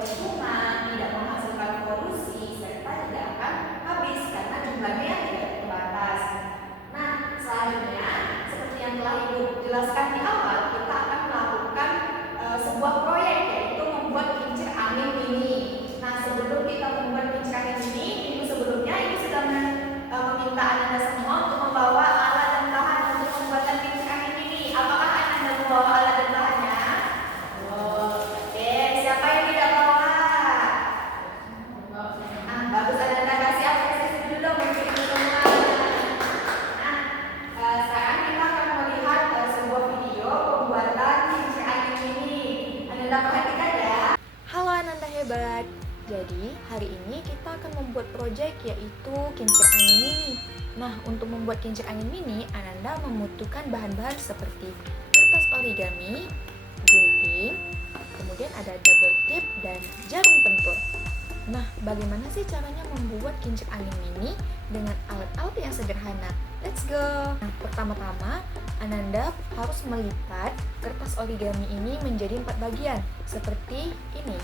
percuma, tidak menghasilkan polusi, serta tidak akan habis karena jumlahnya yang tidak terbatas. Nah, selanjutnya seperti yang telah Ibu jelaskan di awal, kita akan melakukan sebuah proyek, yaitu membuat kincir angin mini. Nah, sebelum kita membuat kincir angin mini, minggu sebelumnya Ibu sudah meminta Ananda semua untuk membawa alat dan bahan untuk pembuatan kincir angin mini. Apakah Ananda membawa alat dan bahannya? Oke, siapa yang tidak bawa? Nah, bagus, Ananda kasih apresiasi dulu dong untuk Ibu semua. Nah, sekarang kita akan melihat sebuah video pembuatan kincir angin mini. Ananda perhatikan ya. Halo Ananda hebat. Jadi hari ini kita akan membuat proyek yaitu kincir angin mini. Nah, untuk membuat kincir angin mini, Ananda membutuhkan bahan-bahan seperti kertas origami, gunting, kemudian ada double tip dan jarum pentul. Nah, bagaimana sih caranya membuat kincir angin mini dengan alat-alat yang sederhana? Let's go! Nah, pertama-tama Ananda harus melipat kertas origami ini menjadi 4 bagian seperti ini.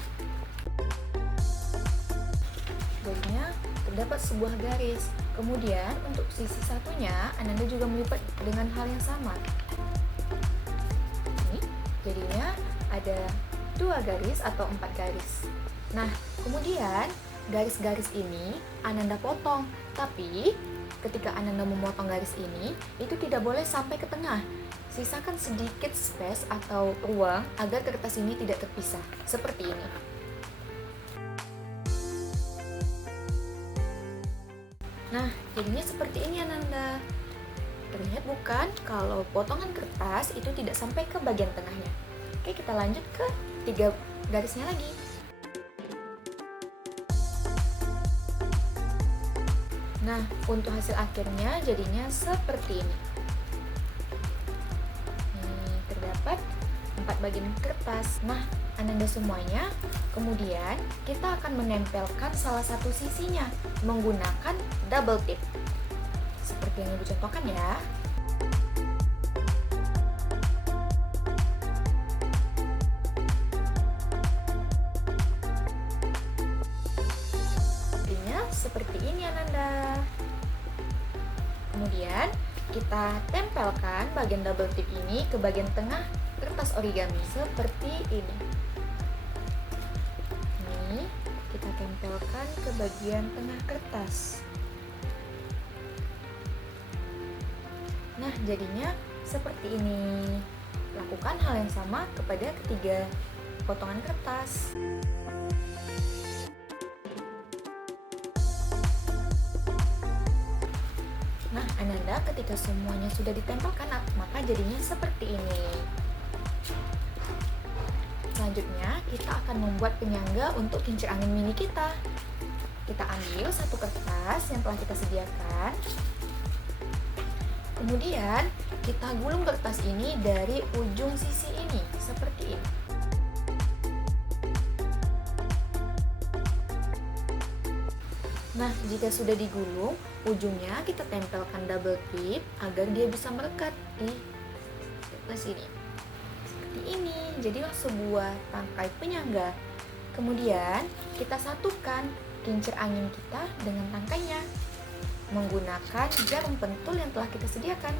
Jadinya terdapat sebuah garis. Kemudian untuk sisi satunya Ananda juga melipat dengan hal yang sama. Ini jadinya ada 2 garis atau 4 garis. Nah, kemudian garis-garis ini Ananda potong. Tapi ketika Ananda memotong garis ini, itu tidak boleh sampai ke tengah. Sisakan sedikit space atau ruang agar kertas ini tidak terpisah. Seperti ini. Nah, jadinya seperti ini Ananda. Terlihat bukan kalau potongan kertas itu tidak sampai ke bagian tengahnya. Oke, kita lanjut ke 3 garisnya lagi. Nah, untuk hasil akhirnya jadinya seperti ini. Terdapat 4 bagian kertas. Nah, Ananda semuanya, kemudian kita akan menempelkan salah satu sisinya menggunakan double tip. Seperti yang Ibu contohkan ya. Jadinya seperti ini Ananda. Kemudian kita tempelkan bagian double tip ini ke bagian tengah kertas origami seperti ini. Ini kita tempelkan ke bagian tengah kertas. Nah, jadinya seperti ini. Lakukan hal yang sama kepada ketiga potongan kertas. Nah, Ananda ketika semuanya sudah ditempelkan, maka jadinya seperti ini. Selanjutnya, kita akan membuat penyangga untuk kincir angin mini kita. Kita ambil satu kertas yang telah kita sediakan. Kemudian, kita gulung kertas ini dari ujung sisi ini, seperti ini. Nah, jika sudah digulung, ujungnya kita tempelkan double tip agar dia bisa melekat di sini. Seperti ini, jadilah sebuah tangkai penyangga. Kemudian, kita satukan kincir angin kita dengan tangkainya menggunakan jarum pentul yang telah kita sediakan.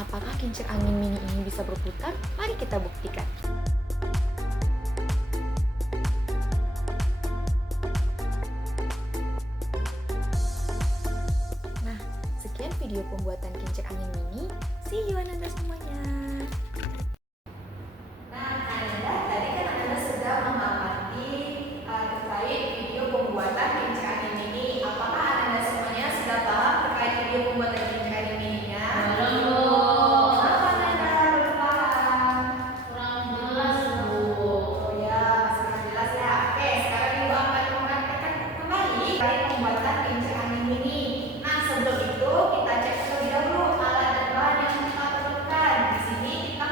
Apakah kincir angin mini ini bisa berputar? Mari kita buktikan. Nah, sekian video pembuatan kincir angin mini. See you Ananda semuanya. Nah, Ananda, tadi kan Ananda sudah mengamati terkait video pembuatan kincir angin mini. Apakah Ananda semuanya sudah paham terkait video pembuatan kincir angin mininya? Kenapa Ananda belum paham? Kurang jelas, Bu. Oh ya, masih kurang jelas ya. Oke, sekarang Ibu akan mempraktekkan kembali terkait pembuatan kincir angin mini. Nah, sebelum itu kita cek terlebih dahulu alat dan bahan yang kita perlukan. Di sini kita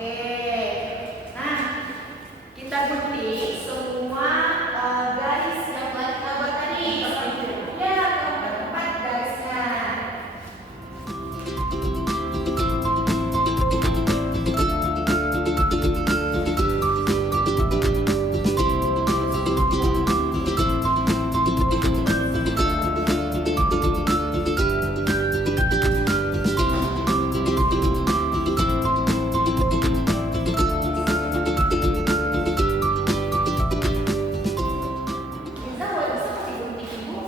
Oke. Nah, kita gunting semua garis yang buat tadi. Ya, keempat garisnya. Liza boleh bisa kasih gunting ibu?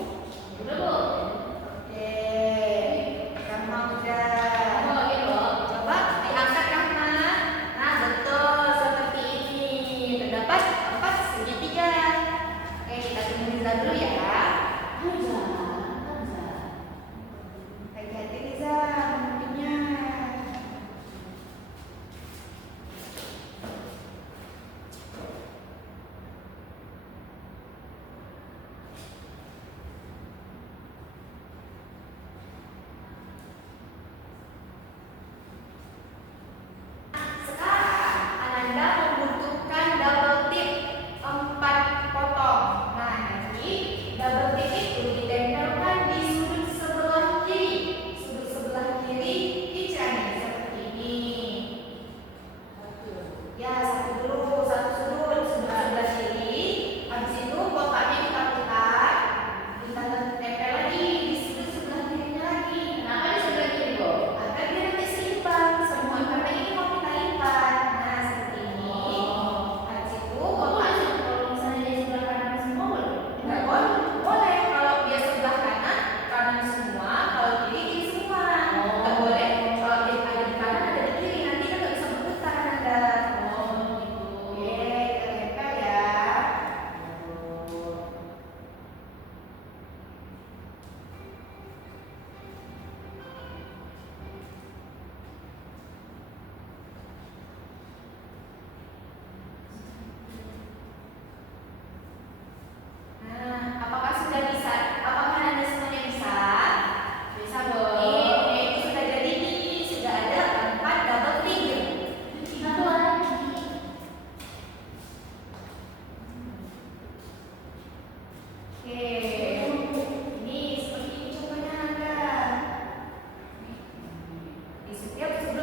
Udah, Bu. Oke. Gampang udah. Mau lagi, Bu. Coba diangkat Rahma. Nah, betul seperti ini. Terdapat 4 segitiga. Oke, kita tunggu Liza dulu ya. Liza. Hati-hati Liza, guntingnya. Sekarang Ananda membutuhkan double tip 4 potong. Nah, nanti double tip itu ditempelkan di sudut sebelah kiri. Sudut sebelah kiri kincirnya seperti ini. Ya, satu dulu, satu sudut sebelah kiri. Habis itu kotaknya kita putar, kita tempel lagi di sudut sebelah kirinya lagi. Kenapa di sebelah kiri, Bu? Agar dia nanti seimbang semua karena ini mau kita lipat. Nah, seperti ini. Habis itu kotaknya Kalau misalnya di sebelah kanan semua, boleh? nggak boleh. Boleh kalau dia sebelah kanan semua, kalau kiri semua. Nggak boleh kalau dia ada di kanan ada di kiri, nanti kan nggak bisa berputar Anda. Oke, kita tempel ya. Nah, apakah sudah bisa? Apakah Anda semuanya bisa? Bisa, Bu. Ini itu sudah jadi nih, sudah ada 4 double tip. Satu lagi. Oke, ini seperti ini contohnya Anda. Di setiap sebelah